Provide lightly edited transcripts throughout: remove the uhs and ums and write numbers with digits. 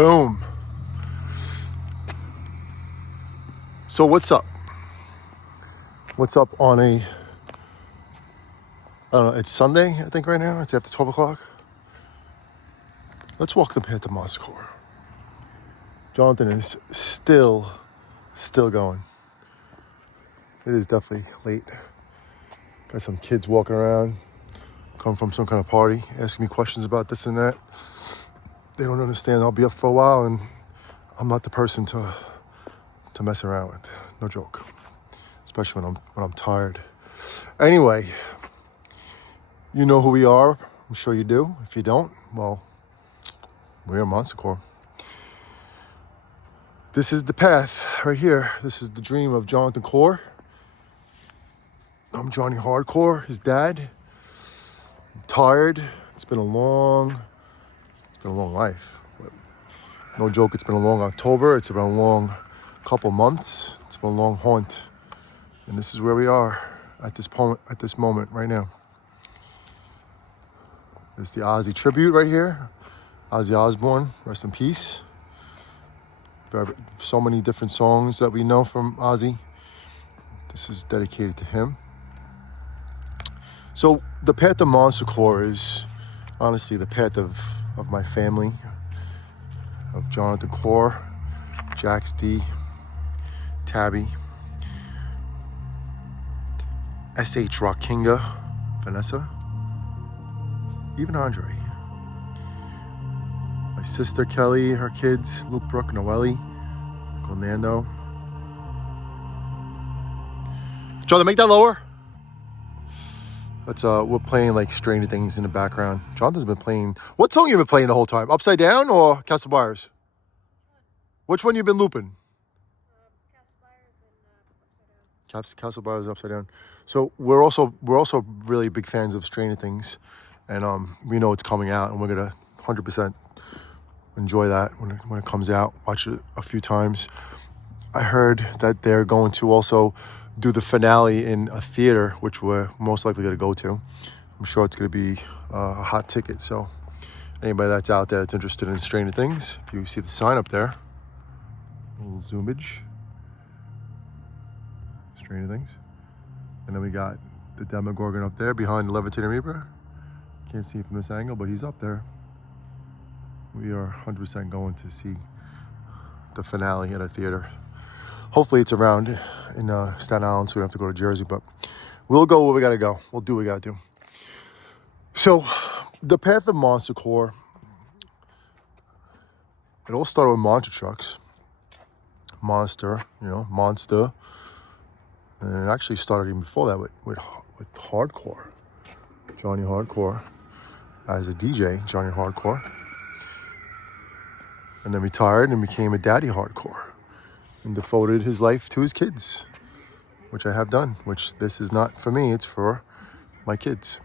Boom. So what's up? What's up on a, I don't know, it's Sunday, I think right now. It's after 12 o'clock. Let's walk the path to Monsta Kore. Jonathan is still going. It is definitely late. Got some kids walking around, come from some kind of party, asking me questions about this and that. They don't understand I'll be up for a while and I'm not the person to mess around with. No joke. Especially when I'm tired. Anyway, you know who we are. I'm sure you do. If you don't, well, we're Monsta Kore. This is the path right here. This is the dream of Jonathan Kore. I'm Johnny Hardcore, his dad. I'm tired. It's been a long life. But no joke, it's been a long October. It's been a long couple months. It's been a long haunt. And this is where we are at this moment right now. There's the Ozzy tribute right here. Ozzy Osbourne, rest in peace. So many different songs that we know from Ozzy. This is dedicated to him. So the path to Monsta Kore is honestly the path of my family, of Jonathan Kore, Jax D, Tabby, S.H. Rockinga, Vanessa, even Andre. My sister Kelly, her kids, Luke, Brooke, Noelle, Uncle Nando. Jonathan, make that lower. We're playing like Stranger Things in the background. Jonathan's been playing. What song you been playing the whole time? Upside Down or Castle Byers? Which one you been looping? Castle Byers and Upside Down. So we're also really big fans of Stranger Things, and we know it's coming out, and we're gonna 100% enjoy that when it comes out. Watch it a few times. I heard that they're going to also do the finale in a theater, which we're most likely going to go to. I'm sure it's going to be a hot ticket. So anybody that's out there that's interested in Stranger Things, if you see the sign up there, a little zoomage, Stranger Things. And then we got the Demogorgon up there behind the Levitating Reaper. Can't see it from this angle, but he's up there. We are 100% going to see the finale at a theater. Hopefully it's around in Staten Island, so we don't have to go to Jersey, but we'll go where we gotta go. We'll do what we gotta do. So, the path of Monsta Kore, it all started with monster trucks. Monster, Monster. And it actually started even before that with hardcore. Johnny Hardcore, as a DJ, Johnny Hardcore. And then retired and became a daddy hardcore. And devoted his life to his kids, which I have done, which this is not for me, it's for my kids.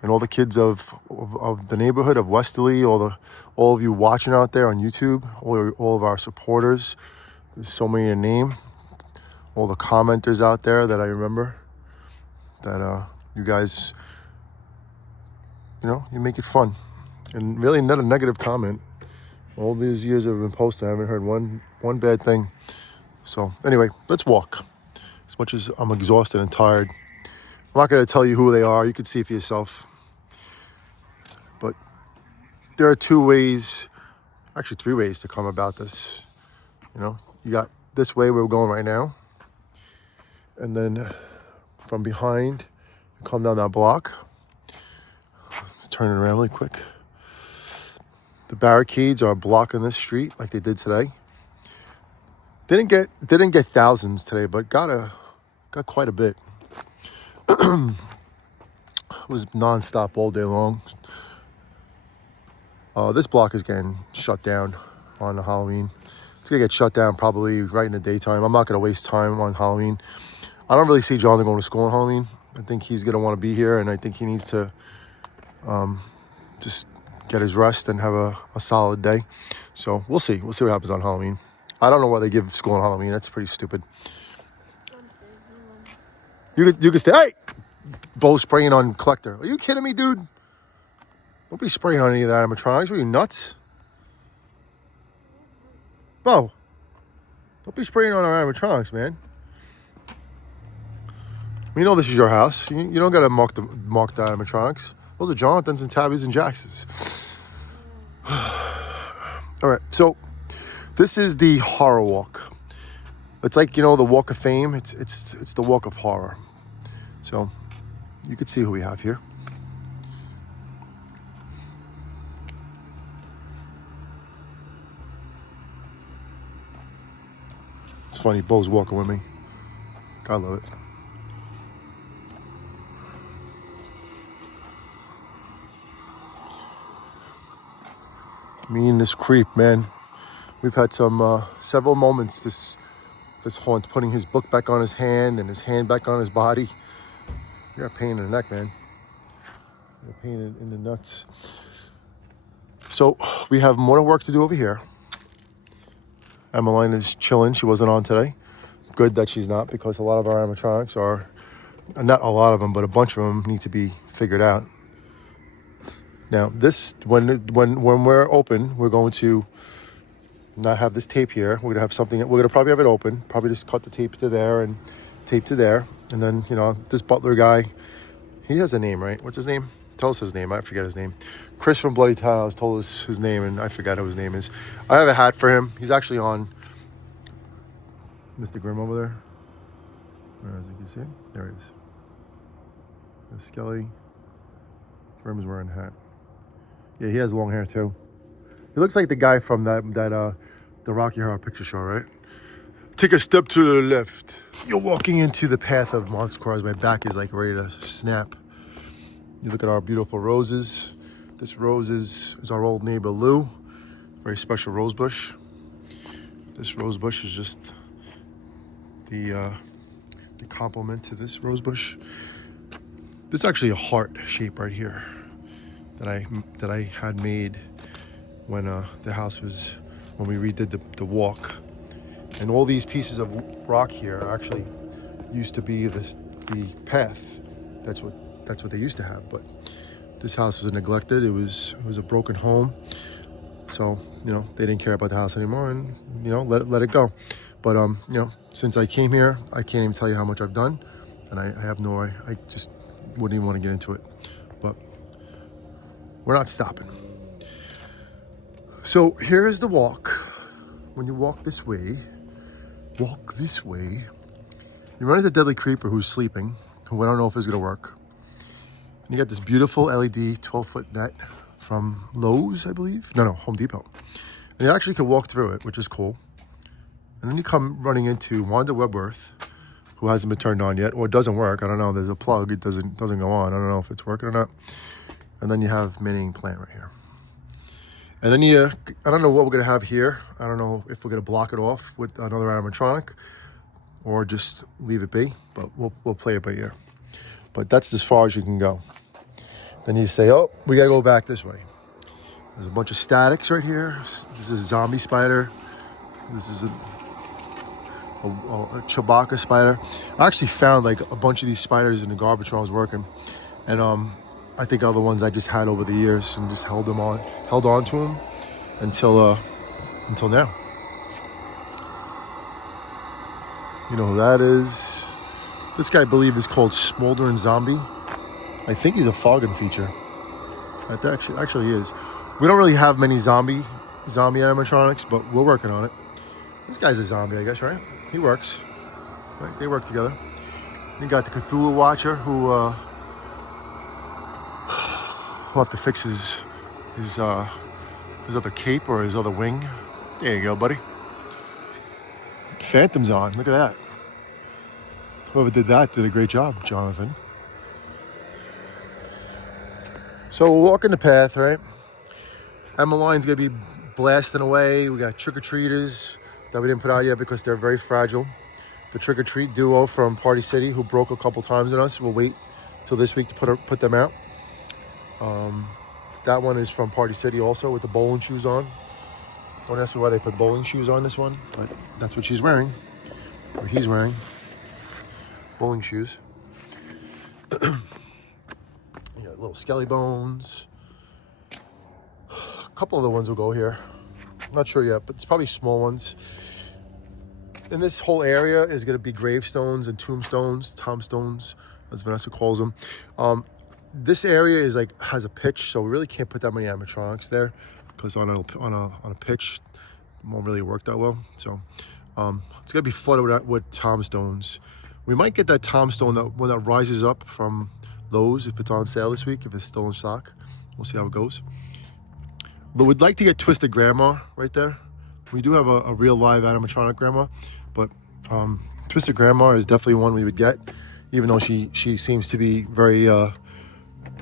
And all the kids of the neighborhood of Westerly, all of you watching out there on YouTube, all of our supporters, there's so many to name, all the commenters out there that I remember, that you guys, you make it fun. And really not a negative comment. All these years I've been posting, I haven't heard one bad thing. So anyway, let's walk. As much as I'm exhausted and tired, I'm not going to tell you who they are. You can see for yourself. But there are two ways, actually three ways to come about this. You got this way where we're going right now. And then from behind, come down that block. Let's turn it around really quick. The barricades are blocking this street like they did today. Didn't get thousands today, but got quite a bit. It was nonstop all day long. This block is getting shut down on Halloween. It's gonna get shut down probably right in the daytime. I'm not gonna waste time on Halloween. I don't really see Jonathan going to school on Halloween. I think he's gonna want to be here, and I think he needs to just get his rest and have a solid day. So we'll see. We'll see what happens on Halloween. I don't know why they give school on Halloween. That's pretty stupid. You can stay. Hey! Bo spraying on Collector. Are you kidding me, dude? Don't be spraying on any of that animatronics. Are you nuts? Bo, don't be spraying on our animatronics, man. We know this is your house. You don't got to mark the animatronics. Those are Jonathan's and Tabby's and Jax's. All right, so this is the horror walk. It's like, the walk of fame. It's the walk of horror. So you could see who we have here. It's funny, Bo's walking with me. I love it. Me and this creep, man. We've had some several moments this haunt, putting his book back on his hand and his hand back on his body. You got pain in the neck, man. You got pain in the nuts. So we have more work to do over here. Emmeline is chilling. She wasn't on today. Good that she's not, because a lot of our animatronics are, not a lot of them, but a bunch of them need to be figured out. Now, this, when we're open, we're going to not have this tape here. We're gonna have something. We're gonna probably have it open. Probably just cut the tape to there and tape to there, and then this butler guy. He has a name, right? What's his name? Tell us his name. I forget his name. Chris from Bloody Town told us his name, and I forgot who his name is. I have a hat for him. He's actually on Mr. Grimm over there. Where is he? Can you see him? There he is. There's Skelly. Grimm is wearing a hat. Yeah, he has long hair too. He looks like the guy from the Rocky Horror Picture Show, right? Take a step to the left. You're walking into the path of Monsta Kore. My back is like ready to snap. You look at our beautiful roses. This rose is our old neighbor Lou. Very special rose bush. This rose bush is just the complement to this rose bush. This is actually a heart shape right here that I had made when the house was, when we redid the walk. And all these pieces of rock here actually used to be the path. That's what they used to have. But this house was neglected. It was a broken home. So they didn't care about the house anymore, and let it go. But since I came here, I can't even tell you how much I've done, and I have no. I just wouldn't even want to get into it. But we're not stopping. So here is the walk. When you walk this way, you run into Deadly Creeper who's sleeping, who I don't know if is going to work. And you got this beautiful LED 12-foot net from Lowe's, I believe. No, Home Depot. And you actually can walk through it, which is cool. And then you come running into Wanda Webworth, who hasn't been turned on yet, or it doesn't work. I don't know. There's a plug. It doesn't go on. I don't know if it's working or not. And then you have Manning Plant right here. And then I don't know what we're going to have here. I don't know if we're going to block it off with another animatronic or just leave it be, but we'll play it by ear. But that's as far as you can go. Then you say, oh, we got to go back this way. There's a bunch of statics right here. This is a zombie spider. This is a Chewbacca spider. I actually found like a bunch of these spiders in the garbage when I was working. And I think other ones I just had over the years and just held on to them until now. You know who that is? This guy, I believe, is called Smoldering Zombie. I think he's a Foggin feature. Actually he is. We don't really have many zombie animatronics, but we're working on it. This guy's a zombie, I guess, right? He works. Right? They work together. You got the Cthulhu Watcher, who will have to fix his other cape or his other wing. There you go, buddy. Phantom's on. Look at that. Whoever did that did a great job, Jonathan. So we're walking the path, right? Emmeline's gonna be blasting away. We got trick-or-treaters that we didn't put out yet because they're very fragile. The trick-or-treat duo from Party City, who broke a couple times on us. We'll wait till this week to put them out. That one is from Party City also, with the bowling shoes on. Don't ask me why they put bowling shoes on this one, but that's what she's wearing, or he's wearing. Bowling shoes. You got little skelly bones. A couple of the ones will go here. Not sure yet, but it's probably small ones. And this whole area is going to be gravestones and tombstones, tombstones, as Vanessa calls them. This area is like has a pitch, so we really can't put that many animatronics there because on a pitch, it won't really work that well. So it's going to be flooded with tombstones. We might get that tombstone when that rises up from Lowe's if it's on sale this week, if it's still in stock. We'll see how it goes. But we'd like to get Twisted Grandma right there. We do have a real live animatronic grandma, but Twisted Grandma is definitely one we would get, even though she seems to be very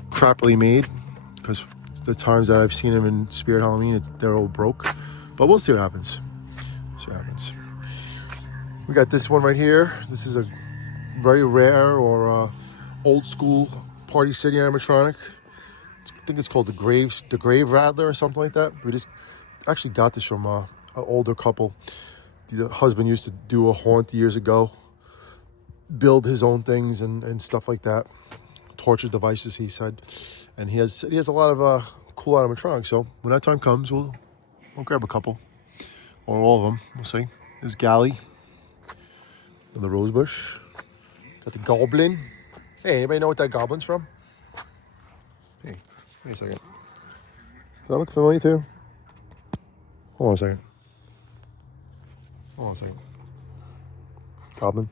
crappily made, because the times that I've seen them in Spirit Halloween, they're all broke. But we'll see what happens. See what happens. We got this one right here. This is a very rare or old school Party City animatronic. I think it's called the Grave Rattler or something like that. We just actually got this from an older couple. The husband used to do a haunt years ago, build his own things and stuff like that. Torture devices, he said, and he has a lot of cool animatronics. So when that time comes, we'll grab a couple or all of them. We'll see. There's Gally and the Rosebush. Got the Goblin. Hey, anybody know what that Goblin's from? Hey, wait a second. Does that look familiar too? Hold on a second. Hold on a second. Goblin.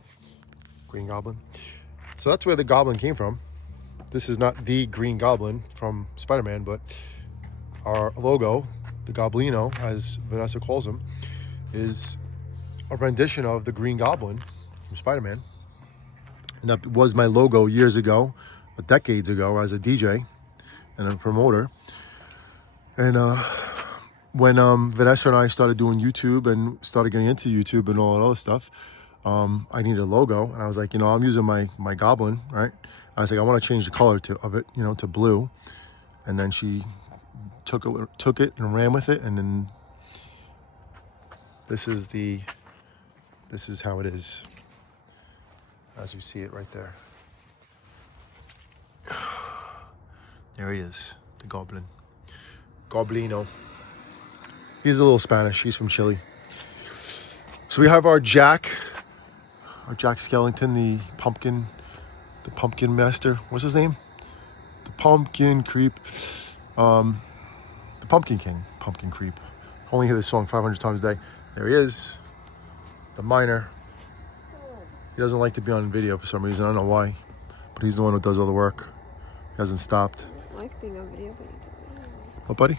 Green Goblin. So that's where the Goblin came from. This is not the Green Goblin from Spider-Man, but our logo, the Goblino, as Vanessa calls him, is a rendition of the Green Goblin from Spider-Man. And that was my logo years ago, decades ago, as a DJ and a promoter. And when Vanessa and I started doing YouTube and started getting into YouTube and all that other stuff, I needed a logo. And I was like, I'm using my Goblin, right? I was like, I want to change the color of it, to blue. And then she took it and ran with it. And then this is how it is, as you see it right there. There he is, the Goblin. Goblino. He's a little Spanish. He's from Chile. So we have our Jack Skellington, the pumpkin master. What's his name? The pumpkin creep. The Pumpkin King. Pumpkin creep. Only hear this song 500 times a day. There he is. The miner. He doesn't like to be on video for some reason. I don't know why. But he's the one who does all the work. He hasn't stopped. I like being on video, but you don't. What, buddy?